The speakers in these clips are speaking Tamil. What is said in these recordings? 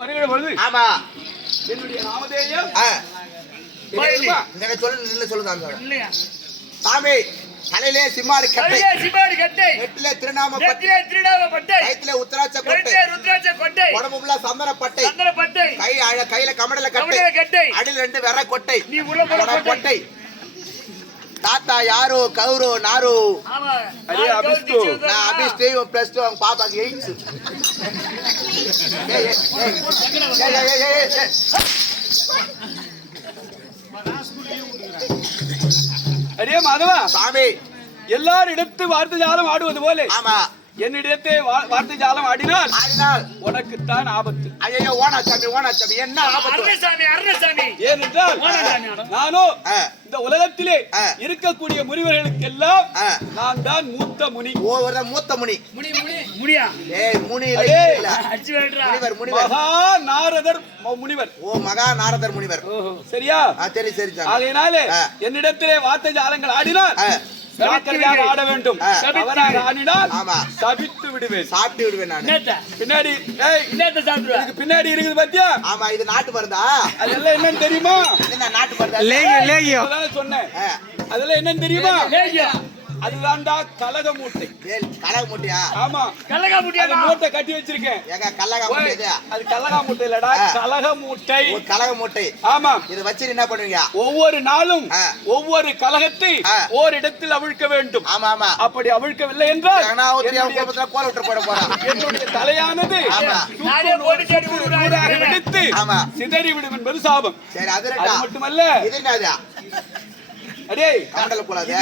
ஆமா என்னுடைய நாமதேயம் சாமி தலையிலே சிம்மாரி கட்டை நெட்டிலே திருநாம பட்டை கைத்திலே உத்தராட்ச கொட்டை உடம்புல சந்தன பட்டை கையில கமடல கட்டை அடியில் 2 வெற கொட்டை கொட்டை தாத்தா யாரோ கௌரோ நாரோ நான் அபிஷ்டு பிளஸ் 2 அவங்க பாப்பாக்கு 8 அடே மாதவா சாமி எல்லாரிடத்து வார்த்தை ஜாலம் ஆடுவது போல ஆமா என்னிடத்தே வார்த்தை ஜாலம் ஆடினால் உனக்குத்தான் ஆபத்து. ஐயோ ஓனாச்சாமி என்ன ஆபத்து? அருணசாமி ஏனென்றால் நானோ இந்த உலகத்திலே இருக்கக்கூடிய முனிவர்களுக்கெல்லாம் நான் தான் மூத்த முனி. மூத்த முனி முனியா? ஏய் முனி இல்ல முனிவர் மகா நாரதர் முனிவர். மகா நாரதர் முனிவர். சரியா? சரி ஆகையினாலே என்னிடத்திலே வார்த்தை ஜாலங்கள் ஆடினால் ஜாக்கிரதையாக ஆட வேண்டும். அவராக ஆடினால் சபித்து விடுவேன், சாப்பிட்டு விடுவேன் நான். பின்னாடி பின்னாடி இருக்குது பாத்தியா? ஆமா இது நாட்டு மருந்தா? அதெல்லாம் என்னன்னு தெரியுமா? நாட்டு மருந்தா சொன்னேன். அதெல்லாம் என்னன்னு தெரியுமா? அதுதான்டா கலக மூட்டை. கலக மூட்டையா? ஆமா கலக மூட்டை. மூட்டை கட்டி வச்சிருக்கேன். ஏங்க கலக மூட்டை? அது கலக மூட்டை இல்லடா, கலக மூட்டை. கலக மூட்டை. ஆமா. இத வச்சு என்ன பண்ணுவீங்க? ஒவ்வொரு நாளும் ஒவ்வொரு கலகத்தை ஓரிடத்தில் அவிழ்க்க வேண்டும். ஆமா ஆமா. அப்படி அவிழ்க்கவில்லை என்றால் கோல விட்டு போட போறேன். என்னுடைய தலையானது வெடித்து சிதறி விடும் என்பது சாபம். சரி அது மட்டுமல்ல, இது என்னது? அடே கமண்டல கோலாது.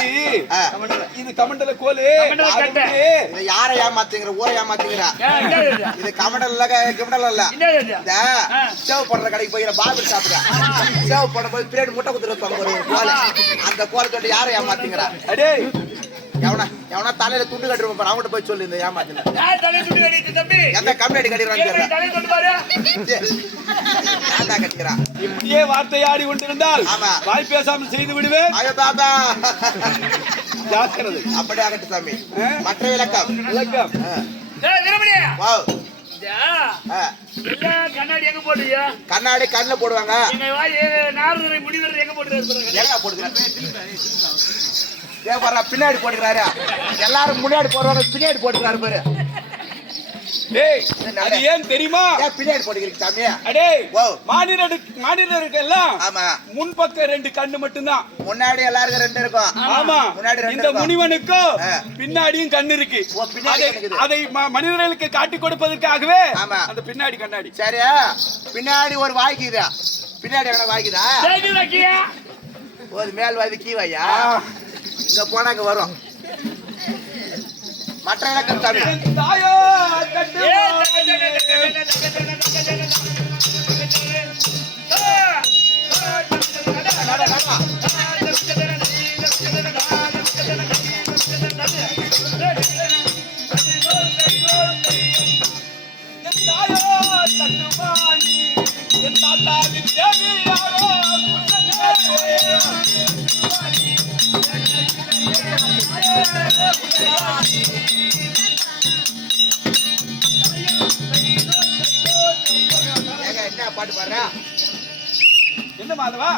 இது கமண்டல கோலு. இத யார ஏமாத்துங்கற? ஊரை ஏமாத்துங்கற? இது கமண்டல இல்ல. இந்த சேவ் பண்ற கடைக்கு போய் பாபர் சாப்பிடுற. சேவ் பண்ண போய் பிளேட் முட்டை குத்துறதுக்கு ஒரு கோல. அந்த கோல தொட்டு யார ஏமாத்துங்கற? அடே எவனா தலையில துண்டு கட்டிருப்ப பாரு, அவங்கிட்ட போய் சொல்லு இந்த ஏமாத்துன. யார் தலையில துண்டு கட்டிட்டு தம்பி? எந்த கம்ப்ளைண்ட் கட்டிறான்னு தெரியல. தலையில துண்டு பாரு. யாரா கட்டிறா? இப்படியே வார்த்தையாடி கொண்டிருந்தால் வாய் பேசாமல் செய்து விடுவேன். ஐயோ தாத்தா ஜாக்கிரதை. அப்படி ஆகட்டும் சாமி. மற்ற விளக்கம் டேய் வீரமணி, வாவ் கண்ணாடி எங்க போடுறியா? கண்ணாடி கண்ணுல போடுவாங்க. நீங்க வாய் நாரதரை முடிவர் எங்க போடுறாரு? எங்க போடுறாரு? பின்னாடி போட்டுக்கிறாரு. எல்லாரும் முன்னாடி போடுறாரு, பின்னாடி போட்டுக்கிறாரு பாரு. அது ஏன் தெரியுமா? பின்னாடி போட்டுக்கிறீங்க சாமி. அடே மாநிலருக்கு எல்லாம் முன்பக்க 2 கண்ணு மட்டும்தான். முன்னாடி எல்லாருக்கும் 2 இருக்கும். ஆமா, முன்னாடி இந்த முனிவனுக்கும் பின்னாடியும் கண்ணு இருக்கு. அதை மனிதர்களுக்கு காட்டி கொடுப்பதற்காகவே அந்த பின்னாடி கண்ணாடி. சரியா? பின்னாடி ஒரு வாய்க்குதா? பின்னாடி என்ன வாய்க்குதா? ஒரு மேல் வாய்க்கு கீவாயா? இங்க போனாங்க வரும். மற்ற இலக்கம் சாமி. தாயோ என்ன பாட்டு பாடுற? என்ன மாதவா?